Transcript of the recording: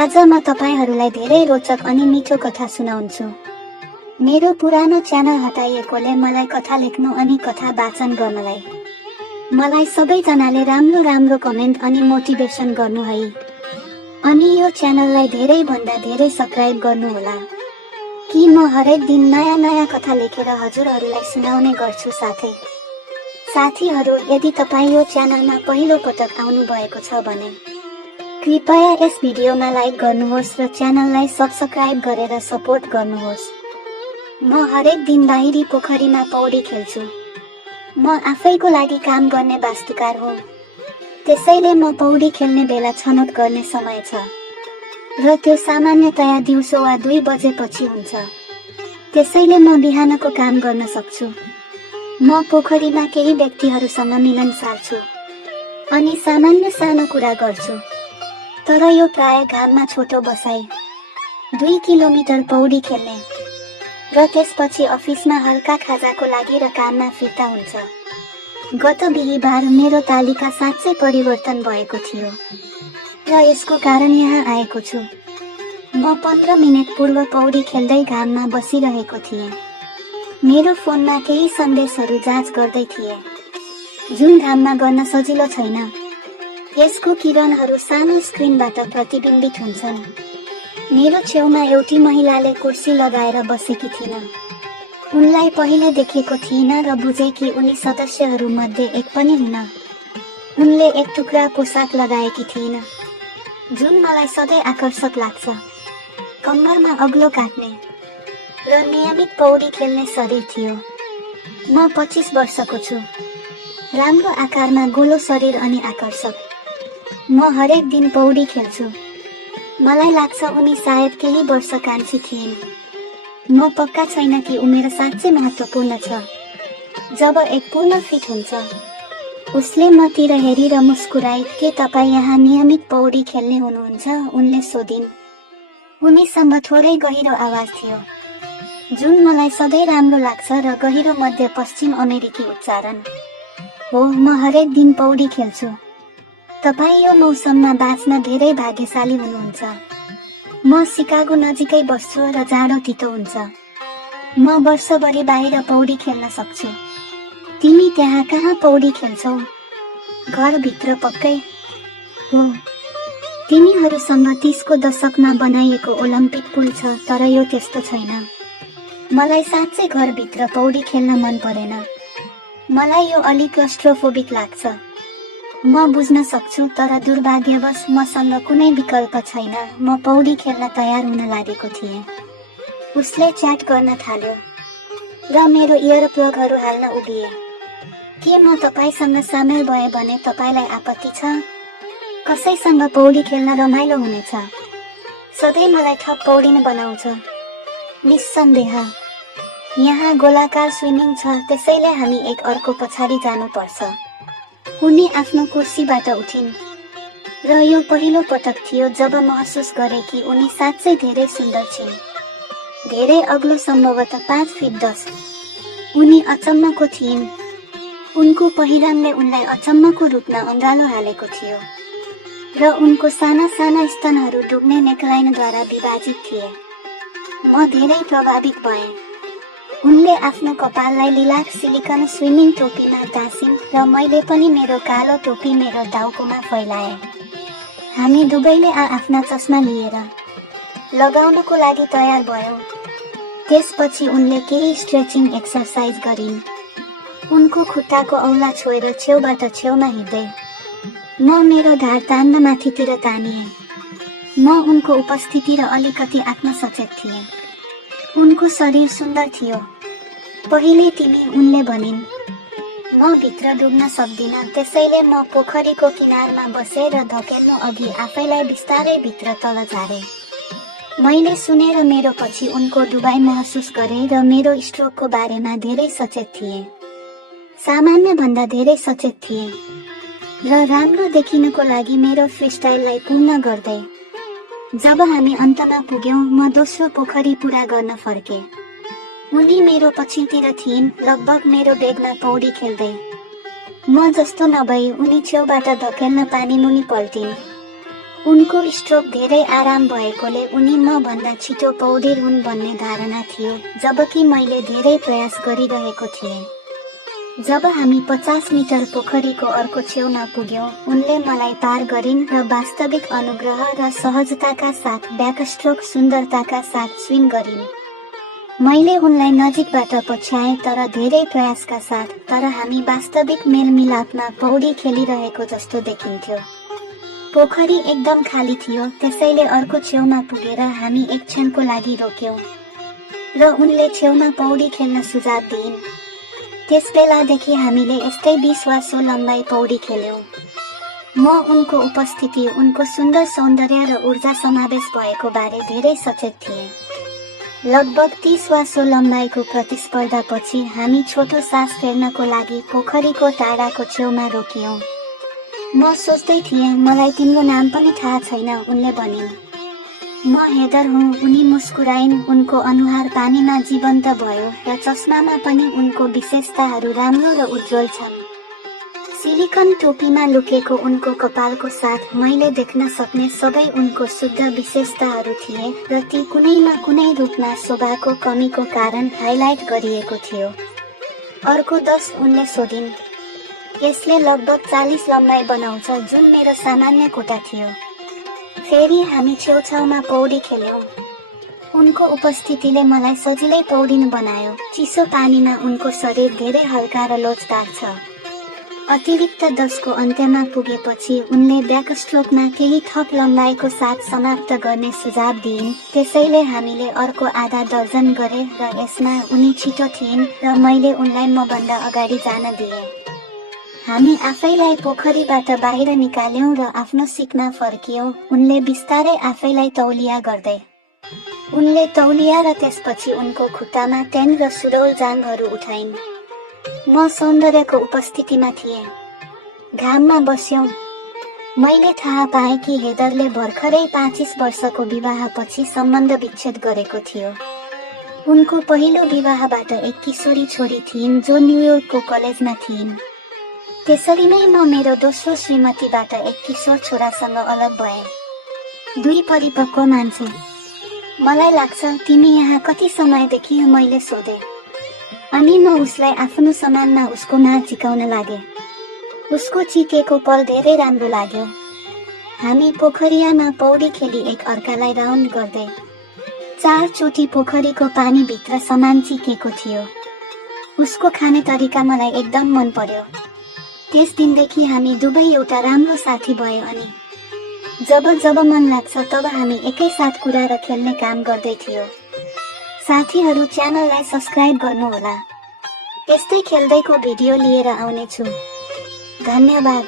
आज म तपाईहरुलाई धेरै रोचक अनि मिठो कथा सुनाउँछु। मेरो पुरानो च्यानल हटाइएकोले मलाई कथा लेख्नु अनि कथा वाचन गर्नलाई मलाई सबैजनाले राम्रो कमेन्ट अनि मोटिभेसन गर्नु है। अनि यो च्यानललाई धेरै भन्दा धेरै सब्स्क्राइब गर्नु होला कि म हरेक दिन नयाँ कथा लेखेर हजुरहरुलाई सुनाउने गर्छु। साथीहरु, यदि तपाई यो च्यानलमा पहिलो पटक आउनु भएको छ भने कृपया यस भिडियोमा लाइक गर्नुहोस् र च्यानललाई सब्स्क्राइब गरेर सपोर्ट गर्नुहोस्। म हरेक दिन बाहिरी पोखरीमा पौडी खेल्छु। म आफैको लागि काम गर्ने वास्तुकार हुँ, त्यसैले म पौडी खेल्ने बेला छनौट गर्ने समय छ र त्यो सामान्यतया दिउँसो वा 2 बजेपछि हुन्छ। त्यसैले म बिहानको काम गर्न सक्छु। म पोखरीमा केही व्यक्तिहरूसँग मिलनसार छु अनि सामान्य सानो कुरा गर्छु, तर यो प्राय घाममा छोटो बसाई 2 किलोमिटर पौडी खेल्ने र त्यसपछि अफिसमा हल्का खाजाको लागि र काममा फिर्ता हुन्छ। गत बिहीबार मेरो तालिका साँच्चै परिवर्तन भएको थियो र यसको कारण यहाँ आएको छु। म 15 मिनेट पूर्व पौडी खेल्दै घाममा बसिरहेको थिएँ। मेरो फोनमा केही सन्देशहरू जाँच गर्दै थिए, जुन घाममा गर्न सजिलो छैन। यसको किरणहरू सानो स्क्रिनबाट प्रतिबिम्बित हुन्छन्। मेरो छेउमा एउटी महिलाले कुर्सी लगाएर बसेकी थिइन्। उनलाई पहिले देखेको थिइन र बुझे कि उनी सदस्यहरू मध्ये एक पनि हुन। उनले एक टुक्रा पोसाक लगाएकी थिइन् जुन मलाई सधैँ आकर्षक लाग्छ, कम्मरमा अग्लो काट्ने र नियमित पौडी खेल्ने शरीर थियो। म 25 वर्षको छु, राम्रो आकारमा गोलो शरीर अनि आकर्षक। म हरेक दिन पौडी खेल्छु। मलाई लाग्छ उनी सायद केही वर्ष कान्छी थिइन्। म पक्का छैन कि उमेर साँच्चै महत्त्वपूर्ण छ। जब एक पूर्ण फिट हुन्छ, उसले मतिर हेरेर मुस्कुराई, के तपाईँ यहाँ नियमित पौडी खेल्ने हुनुहुन्छ? उनले सोधिन्। उनीसँग थोरै गहिरो आवाज थियो, जुन मलाई सधैँ राम्रो लाग्छ, र गहिरो मध्य पश्चिम अमेरिकी उच्चारण हो। म हरेक दिन पौडी खेल्छु। तपाईँ यो मौसममा बाँच्न धेरै भाग्यशाली हुनुहुन्छ। म सिकागो नजिकै बस्छु र जाडो तितो हुन्छ। म वर्षभरि बाहिर पौडी खेल्न सक्छु। तिमी त्यहाँ कहाँ पौडी खेल्छौ? घरभित्र पक्कै हो। तिमीहरूसँग 30 को दशकमा बनाइएको ओलम्पिक पुल छ, तर यो त्यस्तो छैन। मलाई साँच्चै घरभित्र पौडी खेल्न मन परेन। मलाई यो अलिक क्लस्ट्रोफोबिक लाग्छ। म बुझ्न सक्छु, तर दुर्भाग्यवश मसँग कुनै विकल्प छैन। म पौडी खेल्न तयार हुन लागेको थिएँ। उसले च्याट गर्न थाल्यो र मेरो इयर प्लगहरू हाल्न उभिए। के म तपाईसँग सामेल भए भने तपाईलाई आपत्ति छ? कसैसँग पौडी खेल्न रमाइलो हुनेछ। सधैँ मलाई थप पौडिन बनाउँछ। निस्सन्देह यहाँ गोलाकार स्विमिङ छ, त्यसैले हामी एक अर्को पछाडि जानुपर्छ। उनी आफ्नो कुर्सीबाट उठिन् र यो पहिलो पटक थियो जब महसुस गरे कि उनी साँच्चै धेरै सुन्दर छिन्। धेरै अग्लो, सम्भवतः 5 फिट 10। उनी अचम्मको थिइन्। उनको पहिरनले उनलाई अचम्मको रूपमा अँगालो हालेको थियो र उनको साना स्तनहरू डुब्ने नेकलाइनद्वारा विभाजित थिए। म धेरै प्रभावित भएँ। उनले आफ्नो कपाललाई लिलाक सिलिकन स्विमिङ टोपीमा टाँसिन् र मैले पनि मेरो कालो टोपी मेरो टाउकोमा फैलाएँ। हामी दुवैले आफ्ना चस्मा लिएर लगाउनको लागि तयार भयौँ। त्यसपछि उनले केही स्ट्रेचिङ एक्सरसाइज गरिन्। उनको खुट्टाको औँला छोएर छेउबाट छेउमा हिँड्दै म मेरो ढाड तान्न माथितिर तानिएँ। म उनको उपस्थिति र अलिकति आत्मसचेत थिएँ। उनको शरीर सुन्दर थियो। पहिले तिमी, उनले भनिन्। म भित्र डुब्न सक्दिन, त्यसैले म पोखरीको किनारमा बसेर धकेल्नु अघि आफैलाई बिस्तारै भित्र तल झारेँ। मैले सुनेर मेरो पछि उनको डुबाइ महसुस गरेँ र मेरो स्ट्रोकको बारेमा धेरै सचेत थिएँ। सामान्य भन्दा धेरै सचेत थिएँ र राम्रो देखिनको लागि मेरो फ्रीस्टाइललाई पूर्ण गर्दै। जब हामी अन्तमा पुग्यौं, म दोस्रो पोखरी पूरा गर्न फर्केँ। उनी मेरो पछिल्तिर थिइन्, लगभग मेरो बेगमा पौडी खेल्दै। म जस्तो नभई उनी छेउबाट धकेल्न पानीमुनि पल्टिन्। उनको स्ट्रोक धेरै आराम भएकोले उनी म भन्दा छिटो पौडिर हुन् भन्ने धारणा थियो, जबकि मैले धेरै प्रयास गरिरहेको थिएँ। जब हामी 50 मिटर पोखरीको अर्को छेउमा पुग्यौं, उनले मलाई पार गरिन् र वास्तविक अनुग्रह र सहजताका साथ ब्याकस्ट्रोक सुन्दरताका साथ स्विम गरिन्। मैले उनलाई नजिकबाट पछ्याएँ तर धेरै प्रयासका साथ, तर हामी वास्तविक मेलमिलापमा पौडी खेलिरहेको जस्तो देखिन्थ्यो। पोखरी एकदम खाली थियो, त्यसैले अर्को छेउमा पुगेर हामी एक क्षणको लागि रोक्यौं र उनले छेउमा पौडी खेल्न सुझाव दिइन्। त्यसबेलादेखि हामीले यस्तै 20 वा 100 लम्बाई पौडी खेल्यौं। म उनको उपस्थिति, उनको सुन्दर सौन्दर्य र ऊर्जा समावेश भएको बारे धेरै सचेत थिएँ। लगभग 30 वा 100 लम्बाईको प्रतिस्पर्धापछि हामी छोटो सास फेर्नको लागि पोखरीको टाढाको छेउमा रोकियौं। म सोच्दै थिएँ, मलाई तिम्रो नाम पनि थाहा छैन, उनले भनिन्। म हेदर हुँ, उनी मुस्कुराइन्। उनको अनुहार पानीमा जीवन्त भयो र चस्मामा पनि उनको विशेषताहरू राम्रो र उज्जवल छन्। सिलिकन टोपीमा लुकेको उनको कपालको साथ मैले देख्न सक्ने सबै उनको शुद्ध विशेषताहरू थिए र ती कुनै न कुनै रूपमा शोभाको कमीको कारण हाइलाइट गरिएको थियो। अर्को 10 उनले सोधिन्। यसले लगभग 40 लम्बाई बनाउँछ, जुन मेरो सामान्य कोटा थियो। फेरि हामी छेउछाउमा पौडी खेल्यौं। उनको उपस्थितिले मलाई सजिलै पौडिन बनायो। चिसो पानीमा उनको शरीर धेरै हल्का र लोचदार छ। अतिरिक्त 10 को अन्त्यमा पुगेपछि उनले ब्याकस्ट्रोकमा केही थप लम्बाइको साथ समाप्त गर्ने सुझाव दिइन्। त्यसैले हामीले अर्को आधा दर्जन गरे र यसमा उनी छिटो थिइन् र मैले उनलाई मभन्दा अगाडि जान दिएँ। हामी आफैलाई पोखरीबाट बाहिर निकाल्यौं र आफ्नो सिटमा फर्कियौं। उनले बिस्तारै आफैलाई तौलिया गर्दै। उनले तौलिया र त्यसपछि उनको खुट्टामा टेन र सुडौल जाँघहरू उठाइन्। म सौन्दर्यको उपस्थितिमा थिएँ। घाममा बस्यौं। मैले थाहा पाएँ कि हेदरले भर्खरै 25 वर्षको विवाहपछि सम्बन्ध विच्छेद गरेको थियो। उनको पहिलो विवाहबाट एक किशोरी छोरी थिइन् जो न्युयोर्कको कलेजमा थिइन्। त्यसरी नै म मेरो दोस्रो श्रीमतीबाट एक किशोर छोरासँग अलग भएँ। 2 परिपक्व मान्छे। मलाई लाग्छ तिमी यहाँ कति समयदेखि, मैले सोधेँ। अनि म उसलाई आफ्नो सम्मानमा उसको नाक झिकाउन लागेँ। उसको चिकेको पल धेरै राम्रो लाग्यो। हामी पोखरियामा पौडी खेली एक अर्कालाई राउन्ड गर्दै। 4 चोटि पोखरीको पानी भित्र समान चिकेको थियो। उसको खाने तरिका मलाई एकदम मन पर्यो। त्यस दिनदेखि हामी दुवै एउटा राम्रो साथी भयौं अनि जब मन लाग्छ तब हामी एकैसाथ कुरा र खेल्ने काम गर्दै थियौं। साथीहरू, च्यानललाई सब्स्क्राइब गर्नुहोला। यस्तै खेल्दैको भिडियो लिएर आउनेछु। धन्यवाद।